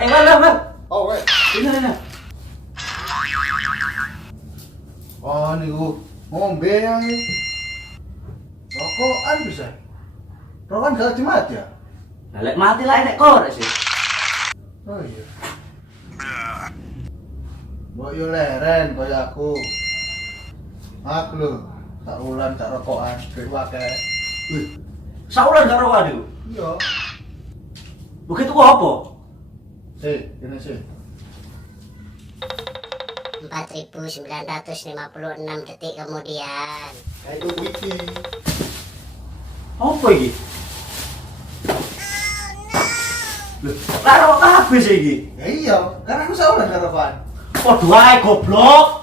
Bang. Oh, weh. Ini. Oh, niku ngombe ae. Rokokan bisa. Rokokan gak mati ya? Lah lek mati lah nek korek sih. Oh iya. Mbok yo leren kaya aku. Aku lho, tak ulan tak rokokan, duit akeh. Wih. Saulan gak rokokan iku. Iya. Begitu kok apa? Ini sih. 4.956 detik kemudian. Ya itu wiki. Apa iki? Lho, karo kabeh sih iki. Ya iya, karena aku saulan karo rokokan. Padha wae goblok.